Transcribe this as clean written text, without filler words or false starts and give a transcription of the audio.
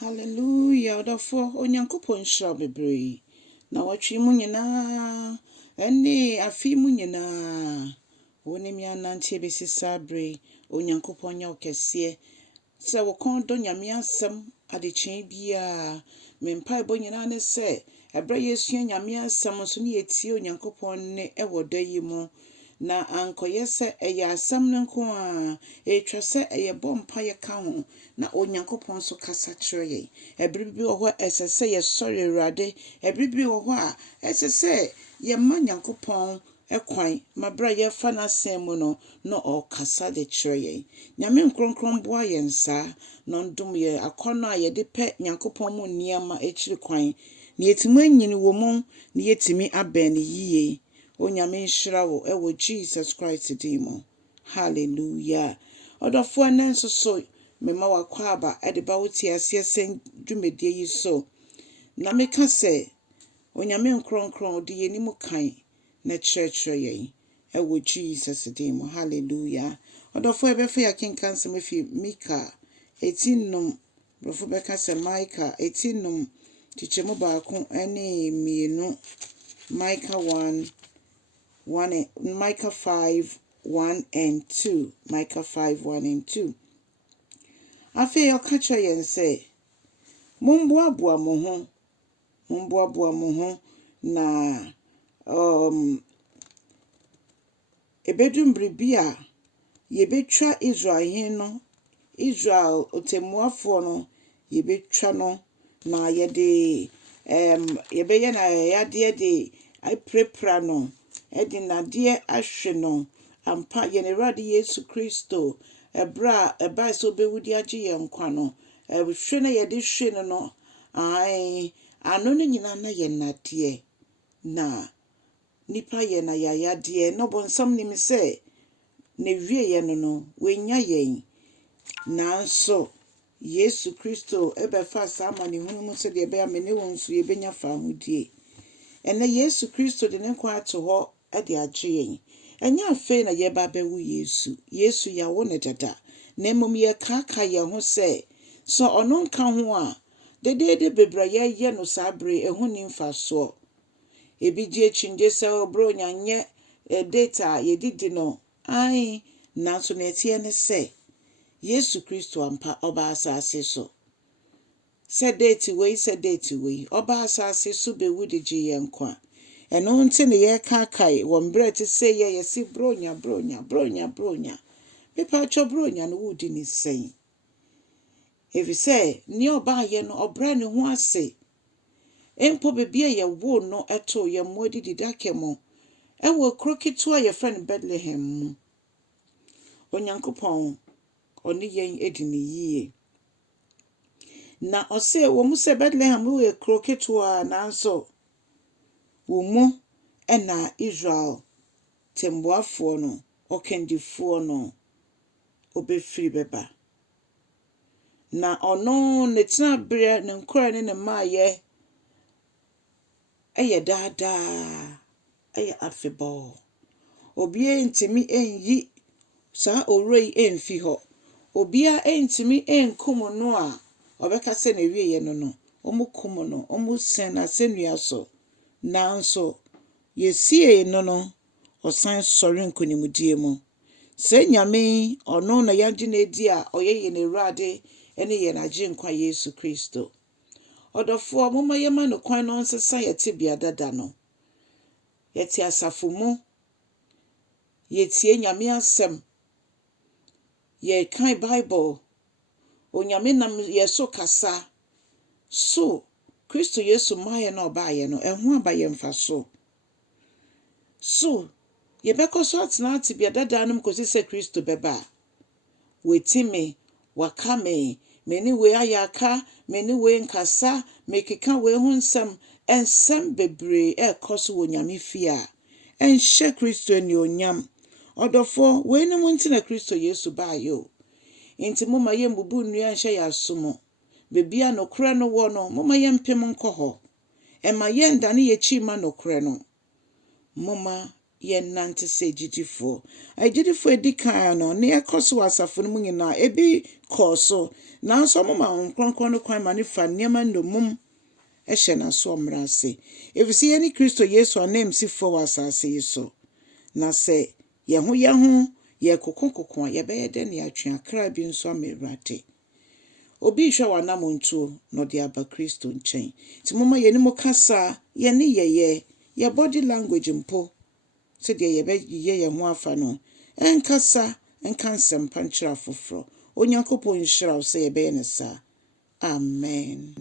Hallelujah. Therefore, onyankopon shall be brave. Na watwi mu nyinaa, ene afi mu nyinaa. Woni mi anantie besisa bre, onyankopon nya okese. Se wo kon do nyame asem adekyen bia, me mpaebo nyinaa ne se, ebre Yesu nyame asem so ne yetie onyankopon ne ewoda yi mu. Na ankoye se eye asem ne nko a etwa se eye bompa ye ka ho na onyankopon so kasa kyerɛ ye ebribi wo ho esese ye sɔre awurade ebribi wo ho a esese ye ma nyankopon ekwan mabra ye fa na asem mu no o kasa de kyerɛ ye nyame nkronkron boa ye nsa no ndom ye akɔnɔ a ye de pɛ nyankopon mu niama ekyiri kwan na yetimi anyini wo mu na yetimi aben yiye Onyame nhyira wo ewo Jesus Christ dimo. Hallelujah. Odofo nenso so mema wakwa aba ediba wuti asiese dwumedie yi so. Na meka se Onyame nkronkron de yenimu kan na kyerɛkyerɛ yɛn ewo Jesus dimo. Hallelujah. Odofo ebefa ya kenkan se mefi Micah 18 brofo beka se Micah 18 tichemu baako ene mienu Micah 5, 1 and 2. Micah 5, 1 and 2. Afe yo kacha yen se, mumboaboa mo ho na ebedum bribia yebetwa Israel hin no, Israel otemuafo no yebetwa no na yede yebeye na yade de aiprepra no edi nade ahwe no ampa yenerade Yesu Kristo ebra eba so bewudi age ye nkwa no ehwe na yede hwe no ai ano no nyina na ye nade na nipa ye na yayade no bonsam nim se na wie ye no wenya yen nanso Yesu Kristo ebefa sama ne hunu mu se de be amene wonsu ye benya fa hudie ene Yesu Kristo de ne kwa ato ho ade age yen enya afe na ye ba bewu Yesu ya wo ne dada na mmom ye kaka ye ho se so ono nka ho a de bebra ye no sabre ehu ni mfaso ebi die chinje se obro nyanye data ye didi no ai nanso na tie ne se Yesu Kristo ampa oba asase so se date we oba asase so bewu de gye ye nkwa eno nti ne ye kakai wo mbre te se ye yesi bronya pepa cho bronya no wudi ni sen efi se ni oba ye no obra ne ho ase empo bebia ye wo no eto ye modi didake mo ewo kroketu a ye friend Bethlehem mu onyankopon oni yen edini yiye na ose wo mu se Bethlehem wo ye kroketu a nanso wo mu ena Israel temboafo no okendifo no obefiri beba na ono ne tena bre ne nkora ne maaye eye dada eye afebo obie ntimi enyi sa oroi emfi ho obia entimi enkom no a obeka se na wie ye no omukom no omusen na senua so nanso yesie no osan sori nkonimudie mu se nyame ono na yagye na edi a oyeye ne rade ene ye na gye nkwa Yesu Kristo odofo moma yema no kwan no nsesa yete bia dada no yete asafo mu yetie nyame asem ye kan Bible onyame nam yeso kasa so Kristo Yesu maye na obaye no ehu abaye mfaso so ye bekoso atena atibia dada num kosi se Kristo beba wetime wakame meni we ayaka meni we nkasa mekeka we hunsam ensem bebre ekoso wonyame fia enhye Kristo ni onyam odofo we ni munti na Kristo Yesu ba yo enti moma ye mbubu nnua nhye ya somo bebia no kra no wo no moma ye mpem nko ho ema ye ndane ye chima no kra no moma yɛnante sɛ agyidifoɔ. Agyidifoɔ edi kan no ne yɛkɔ so wɔ asafo no mu nyinaa ebi kɔɔ so nanso ɔmo ma Honhom Kronkron no kwan ma ne fa nneɛma nnomum ɛhyɛ n'aso mmara ase. Efisɛ yɛne Kristo Yesu anamsifoɔ wɔ asase yi so. Na sɛ yɛn ho yɛkoko a yɛbɛyɛ dɛ ne yɛatwe akra bi nso ama Awurade. Obi hwɛ w'anamontuo na ɔde aba Kristo nkyɛn. Nti moma yɛne mu kasa, yɛne yɛ body language mpo. Sɛdeɛ yɛbɛyɛ yɛn ho afa no. Ɛnkasa, ɛnka nsɛmpa nkyerɛ afoforɔ. Onyankopɔn nhyira wo sɛ yɛbɛyɛ ne saa. Amen.